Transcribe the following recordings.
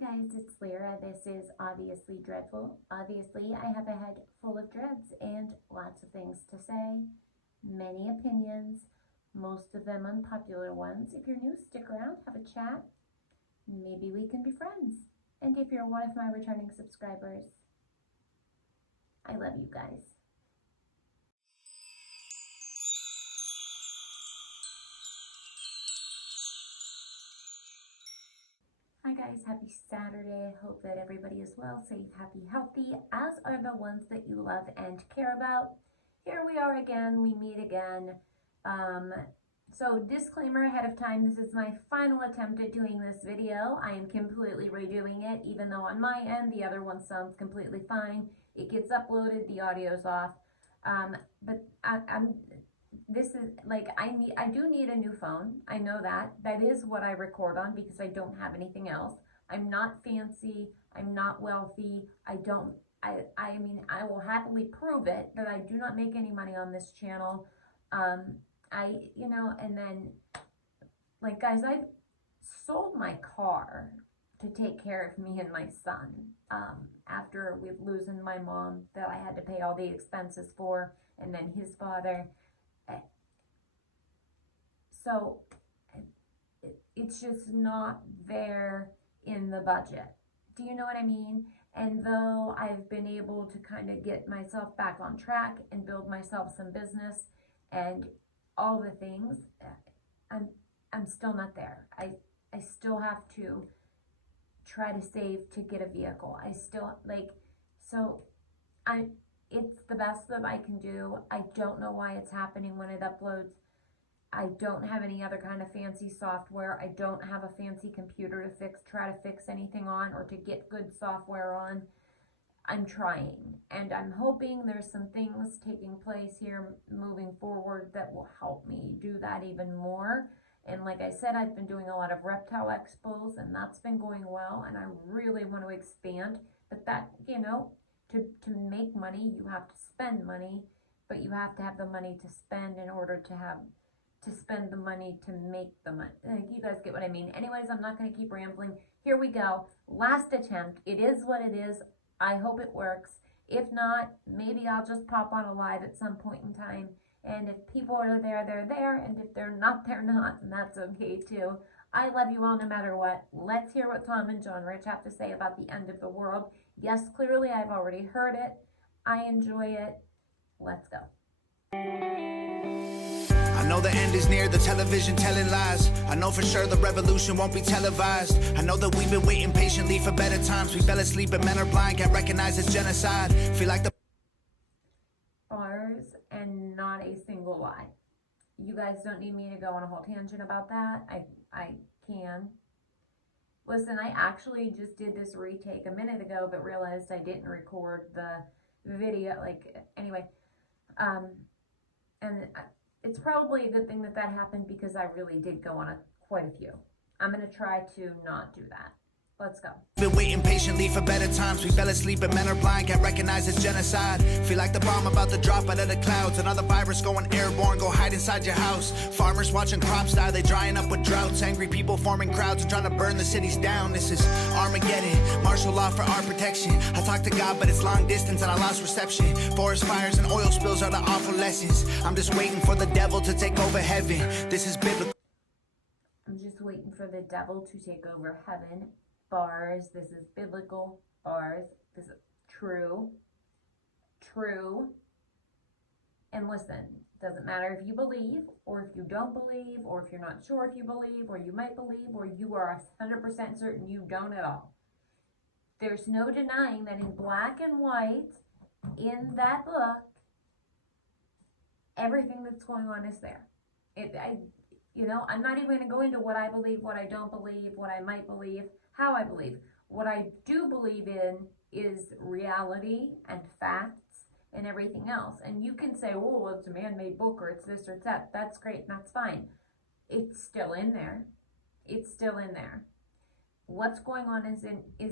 guys, it's Lyra. This is Obviously Dreadful. Obviously, I have a head full of dreads and lots of things to say, many opinions, most of them unpopular ones. If you're new, stick around, have a chat. Maybe we can be friends. And if you're one of my returning subscribers, I love you guys. Hi guys, happy Saturday. I hope that everybody is well, safe, happy, healthy, as are the ones that you love and care about. Here we are again, we meet again. So disclaimer ahead of time, this is my final attempt at doing this video. I am completely redoing it, even though on my end, the other one sounds completely fine. It gets uploaded, the audio's off. But this is like, I do need a new phone. I know that. That is what I record on because I don't have anything else. I'm not fancy. I'm not wealthy. I mean, I will happily prove it that I do not make any money on this channel. And then, like, guys, I sold my car to take care of me and my son, after we losing my mom that I had to pay all the expenses for, and then his father. So it's just not there in the budget. Do you know what I mean? And though I've been able to kind of get myself back on track and build myself some business and all the things, I'm still not there. I still have to try to save to get a vehicle. I still it's the best that I can do. I don't know why it's happening when it uploads. I don't have any other kind of fancy software. I don't have a fancy computer to try to fix anything on, or to get good software on. I'm trying, and I'm hoping there's some things taking place here moving forward that will help me do that even more. And like I said, I've been doing a lot of reptile expos, and that's been going well, and I really want to expand. But that, to make money, you have to spend money, but you have to have the money to spend in order to spend the money to make the money. You guys get what I mean. Anyways, I'm not going to keep rambling. Here we go. Last attempt. It is what it is. I hope it works. If not, maybe I'll just pop on a live at some point in time. And if people are there, they're there. And if they're not, they're not. And that's okay too. I love you all no matter what. Let's hear what Tom and John Rich have to say about the end of the world. Yes, clearly I've already heard it. I enjoy it. Let's go. I know the end is near, the television telling lies. I know for sure the revolution won't be televised. I know that we've been waiting patiently for better times. We fell asleep and men are blind, can't recognize it's genocide. Feel like the bars and not a single lie. You guys don't need me to go on a whole tangent about that. I can. Listen, I actually just did this retake a minute ago, but realized I didn't record the video. Anyway, it's probably a good thing that happened, because I really did go on quite a few. I'm going to try to not do that. Let's go. Been waiting patiently for better times. We fell asleep and men are blind, can't recognize it's genocide. Feel like the bomb about to drop out of the clouds. Another virus going airborne, go hide inside your house. Farmers watching crops die, they drying up with droughts. Angry people forming crowds and trying to burn the cities down. This is Armageddon, martial law for our protection. I talk to God, but it's long distance and I lost reception. Forest fires and oil spills are the awful lessons. I'm just waiting for the devil to take over heaven. This is biblical. I'm just waiting for the devil to take over heaven. Bars. This is biblical. Bars. This is true. And listen, doesn't matter if you believe, or if you don't believe, or if you're not sure if you believe, or you might believe, or you are 100% certain you don't at all. There's no denying that in black and white, in that book, everything that's going on is there. I'm not even going to go into what I believe, what I don't believe, what I might believe, how I believe. What I do believe in is reality and facts and everything else. And you can say, oh, well, it's a man-made book, or it's this or it's that. That's great, and that's fine. It's still in there. It's still in there. What's going on is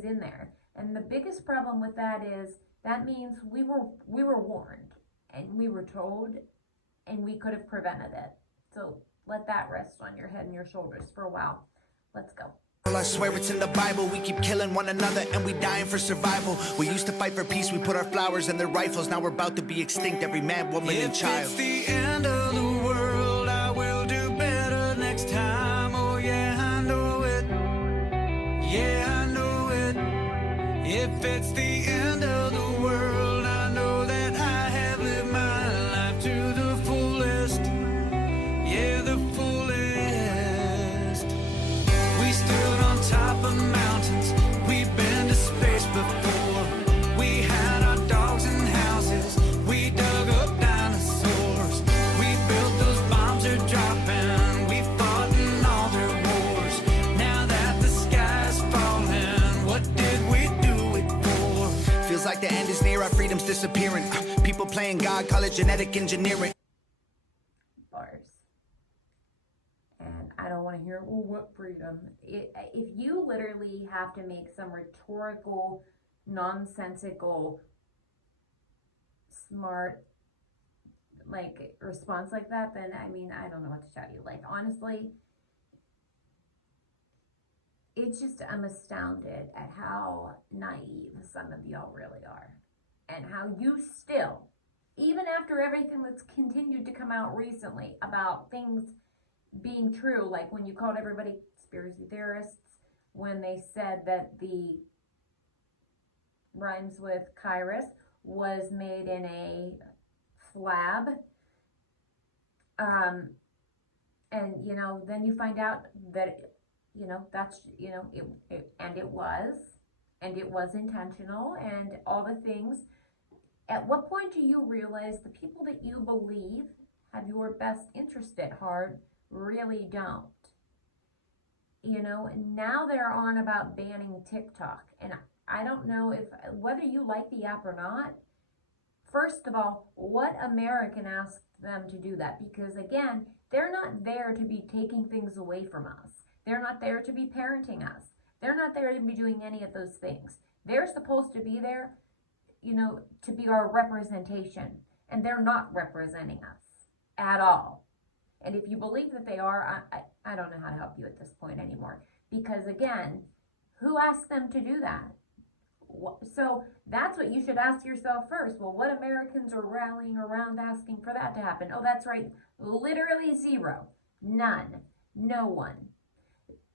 in there. And the biggest problem with that is that means we were warned, and we were told, and we could have prevented it. So let that rest on your head and your shoulders for a while. Let's go. I swear it's in the Bible. We keep killing one another and we dying for survival. We used to fight for peace, we put our flowers in their rifles. Now we're about to be extinct, every man, woman, and child. If it's the end of the world, I will do better next time. Oh yeah, I know it. Yeah, I know it. If it's the end of the world, I know that I have lived my life to the fullest. Yeah, the fullest. We stood on top of mountains, we've been to space before. We had our dogs and houses, we dug up dinosaurs. We built those bombs are dropping, we fought in all their wars. Now that the sky's falling, what did we do it for? Feels like the end is near, our freedom's disappearing. People playing God, call it genetic engineering. Bars. And I don't want to hear, well, what freedom? If you literally have to make some rhetorical, nonsensical, smart, like, response like that, then, I mean, I don't know what to tell you. Like, honestly, it's just, I'm astounded at how naive some of y'all really are. And how you still, even after everything that's continued to come out recently about things being true, like when you called everybody conspiracy theorists, when they said that the rhymes with Kairos was made in a flab, and you know, then you find out that, you know, that's, you know, it was intentional and all the things. At what point do you realize the people that you believe have your best interest at heart really don't? You know, now they're on about banning TikTok, and I don't know if whether you like the app or not. First of all, what American asked them to do that? Because again, they're not there to be taking things away from us. They're not there to be parenting us. They're not there to be doing any of those things. They're supposed to be there, you know, to be our representation, and they're not representing us at all. And if you believe that they are, I don't know how to help you at this point anymore. Because again, who asked them to do that? So that's what you should ask yourself first. Well, what Americans are rallying around asking for that to happen? Oh, that's right. Literally zero. None. No one.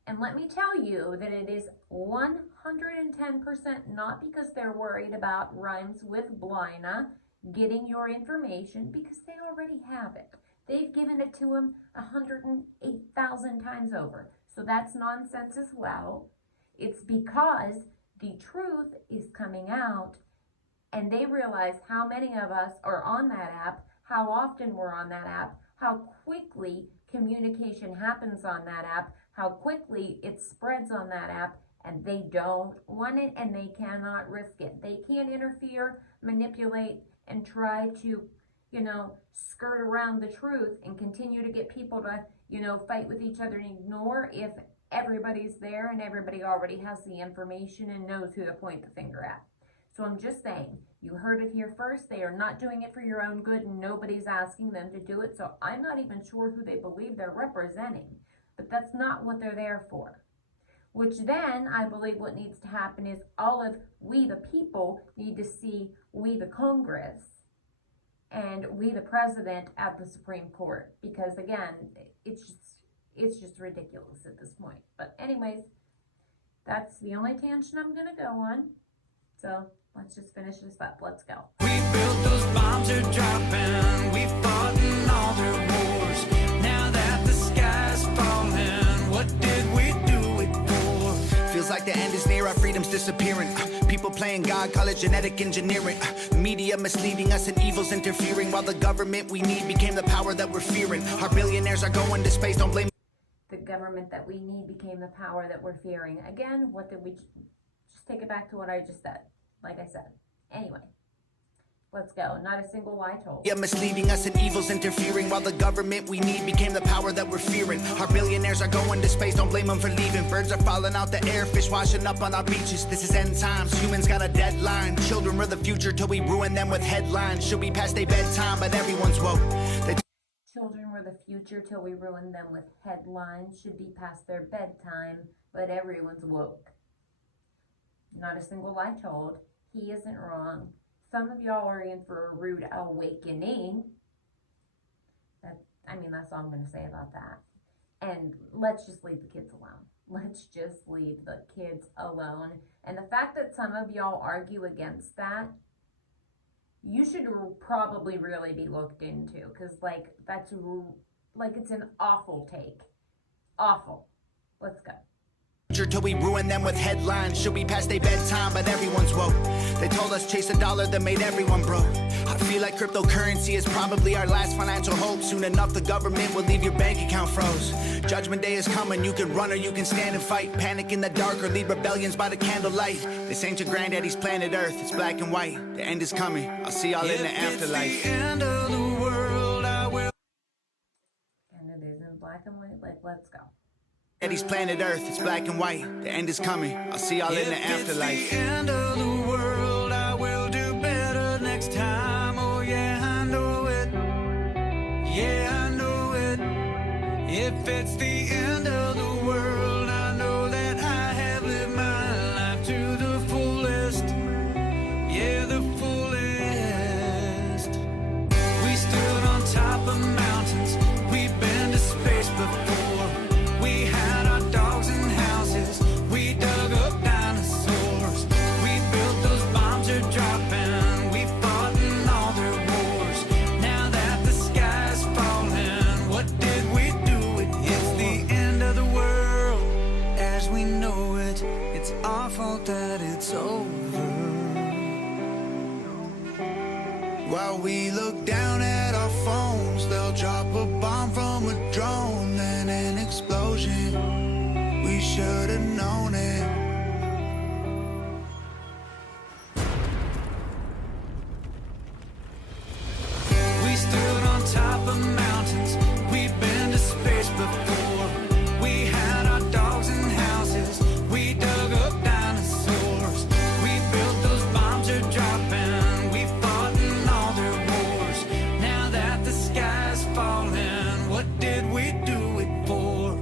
And let me tell you that it is 110% not because they're worried about rhymes with Blina getting your information, because they already have it. They've given it to them 108,000 times over. So that's nonsense as well. It's because the truth is coming out and they realize how many of us are on that app, how often we're on that app, how quickly communication happens on that app, how quickly it spreads on that app, and they don't want it and they cannot risk it. They can't interfere, manipulate, and try to, you know, skirt around the truth and continue to get people to, you know, fight with each other and ignore if everybody's there and everybody already has the information and knows who to point the finger at. So I'm just saying, you heard it here first. They are not doing it for your own good and nobody's asking them to do it. So I'm not even sure who they believe they're representing, but that's not what they're there for. Which then I believe what needs to happen is all of we the people need to see we the Congress and we the president at the Supreme Court, because again, it's just ridiculous at this point. But anyways, that's the only tangent I'm gonna go on. So let's just finish this up. Let's go. We built those bombs are dropping, we fought in all their wars. Now that the sky's falling, what did we do it for? Feels like the end is near, our freedom's disappearing. People playing God, call it genetic engineering. Media misleading us and evil's interfering, while the government we need became the power that we're fearing. Our billionaires are going to space, don't blame. The government that we need became the power that we're fearing. Again, what did we just take it back to what I just said? Like I said. Anyway, let's go. Not a single lie told. Yeah, misleading us and evil's interfering, while the government we need became the power that we're fearing. Our billionaires are going to space, don't blame them for leaving. Birds are falling out the air, fish washing up on our beaches. This is end times, humans got a deadline. Children are the future till we ruin them with headlines. Should be past their bedtime, but everyone's woke. Children were the future till we ruin them with headlines. Should be past their bedtime, but everyone's woke. Not a single lie told. He isn't wrong. Some of y'all are in for a rude awakening. That's all I'm going to say about that. And let's just leave the kids alone. Let's just leave the kids alone. And the fact that some of y'all argue against that, you should probably really be looked into. Because, it's an awful take. Awful. Let's go. Till we ruin them with headlines. Should be past their bedtime, but everyone's woke. They told us chase a dollar that made everyone broke. I feel like cryptocurrency is probably our last financial hope. Soon enough the government will leave your bank account froze. Judgment day is coming, you can run or you can stand and fight. Panic in the dark or lead rebellions by the candlelight. This ain't your granddaddy's planet Earth, it's black and white. The end is coming, I'll see y'all in the afterlife. It's the end of the world, I will. And it is in black and white, let's go. Daddy's planet Earth, it's black and white. The end is coming, I'll see y'all in the afterlife. It's the end of the world, I will do better next time. Oh yeah, I know it. Yeah, I know it. If it's the end of the world, I know that I have lived my life to the fullest. Yeah, the fullest. We stood on top of mountains, we've been to space before. We had our dogs and houses, we dug up dinosaurs. We built those bombs are dropping, we fought in all their wars. Now that the sky's falling, what did we do? It hits the end of the world as we know it. It's our fault that it's over. While we look down at our phones, they'll drop a bomb from a drone, then an explosion. We should have known it. We stood on top of mountains, we've been to space before. We had our dogs and houses, we dug up dinosaurs. We built those bombs are dropping, we fought in all their wars. Now that the sky's falling, what did we do it for?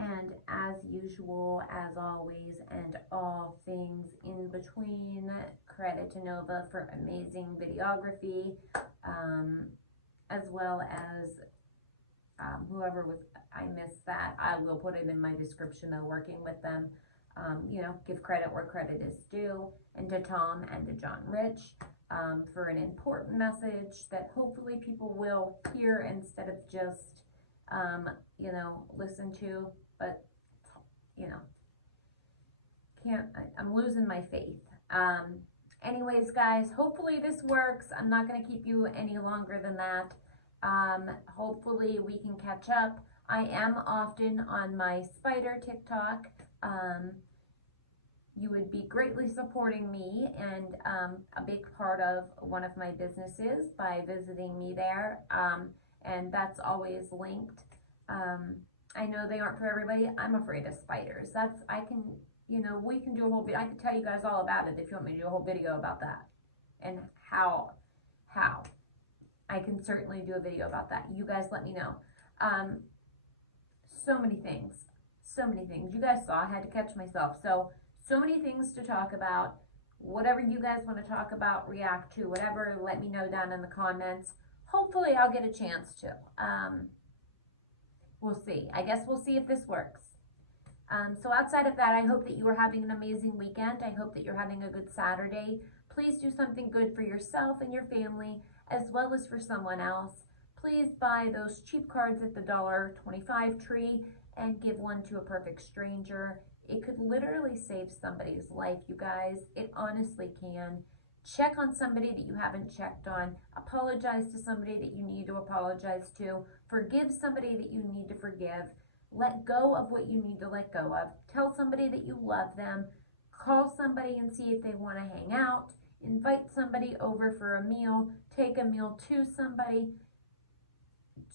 And as usual, as always, and all things in between, credit to Nova for amazing videography, as well as whoever was, I missed that. I will put it in my description though, working with them. Give credit where credit is due, and to Tom and to John Rich for an important message that hopefully people will hear instead of just, listen to, but, I'm losing my faith. Anyways, guys, hopefully this works. I'm not going to keep you any longer than that. Hopefully we can catch up. I am often on my spider TikTok. You would be greatly supporting me and a big part of one of my businesses by visiting me there. And that's always linked. I know they aren't for everybody. I'm afraid of spiders. We can do a whole video. I could tell you guys all about it if you want me to do a whole video about that. And how. I can certainly do a video about that. You guys let me know. So many things. You guys saw, I had to catch myself. So many things to talk about. Whatever you guys want to talk about, react to, whatever, let me know down in the comments. Hopefully I'll get a chance to. We'll see. I guess we'll see if this works. So outside of that, I hope that you are having an amazing weekend. I hope that you're having a good Saturday. Please do something good for yourself and your family, as well as for someone else. Please buy those cheap cards at the $1.25 tree and give one to a perfect stranger. It could literally save somebody's life, you guys. It honestly can. Check on somebody that you haven't checked on. Apologize to somebody that you need to apologize to. Forgive somebody that you need to forgive. Let go of what you need to let go of. Tell somebody that you love them. Call somebody and see if they want to hang out. Invite somebody over for a meal. Take a meal to somebody.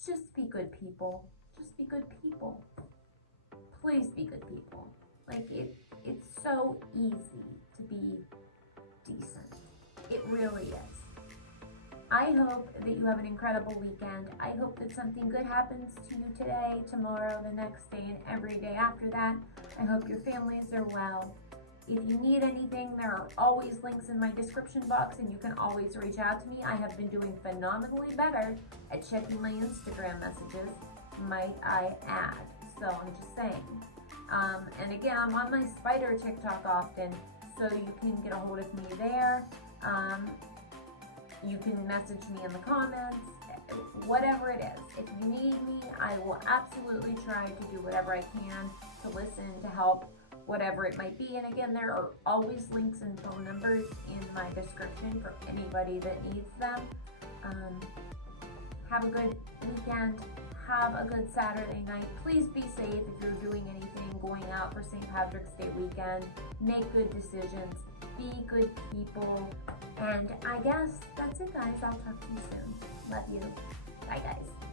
Just be good people. Just be good people. Please be good people. It's so easy to be decent. It really is. I hope that you have an incredible weekend. I hope that something good happens to you today, tomorrow, the next day, and every day after that. I hope your families are well. If you need anything, there are always links in my description box, and you can always reach out to me. I have been doing phenomenally better at checking my Instagram messages, might I add. So I'm just saying. And again, I'm on my spider TikTok often, so you can get a hold of me there. You can message me in the comments, whatever it is. If you need me, I will absolutely try to do whatever I can to listen, to help, whatever it might be. And again, there are always links and phone numbers in my description for anybody that needs them. Have a good weekend. Have a good Saturday night. Please be safe if you're doing anything, going out for St. Patrick's Day weekend. Make good decisions. Be good people. And I guess that's it, guys. I'll talk to you soon. Love you. Bye, guys.